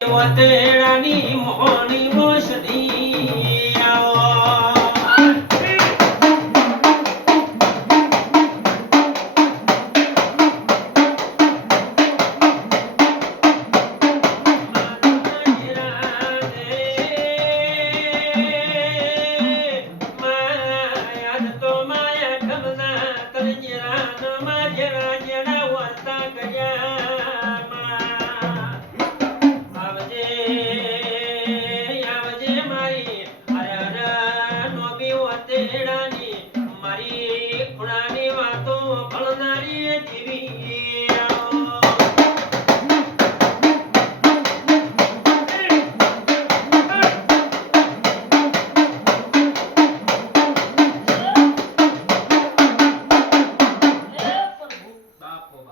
વતેડાની મોહની મોસડી આવો. માયા તો માયા ખમના તરજીરાનો માજરા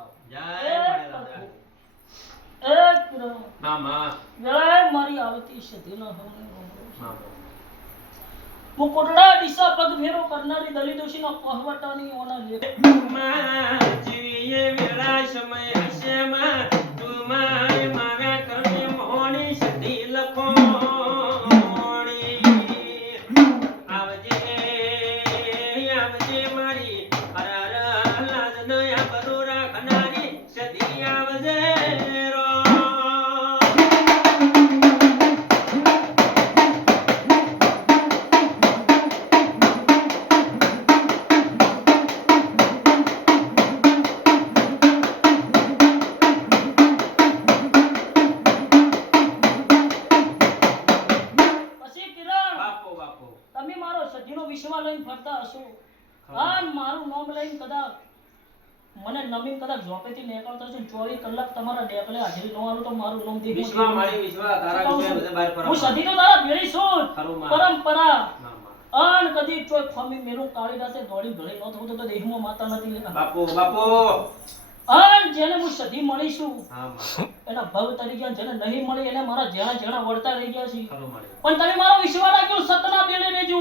બાપો જય મળેલા જય. મામા મારી આવતી સધીનો હું કોટડા દિશા પગ ફેરો કરનારી દલિત દોશીનો કહવટાની ઓના લેખમાં જીવીએ વેળા સમય હશે માં. તું માય મારા કર્મે મોહની સધી આવજે વિશ્વા લઈને ફરતા હશો? અને મારું નામ લઈને કદાચ મને નમીન કદાચ ઝોપેથી નીકળતો છું ચોવીસ કલાક તમારા ડેકલે હાજરી ન આવું તો મારું નામ દેખું વિશ્વા મારી વિશ્વા તારા વિશે બધે બહાર હું સદી તો તારા ભેળી છું પરંપરા. અન કદી ચોય ફમી મેરું કાળી રાતે દોડી ભળી ન થવું તો દેહમાં માતા નથી બાપો બાપો. અન જેને હું સદી મળીશું છું એના ભવ તરીકે જેને નહીં મળી એને મારા જેણા જેણા વળતા રહી ગયા છે. પણ તમે મારો વિશ્વાસ રાખ્યો સતના બેલે રહેજો.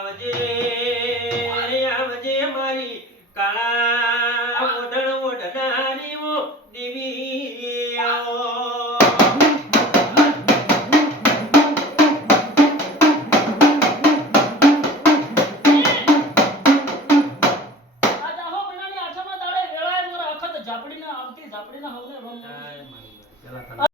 આવજે આવજે મારી કાળા ઓઢણ ઓઢનારી ઓ દેવી ઝાપડીને આવતી ઝાપડીને ચલા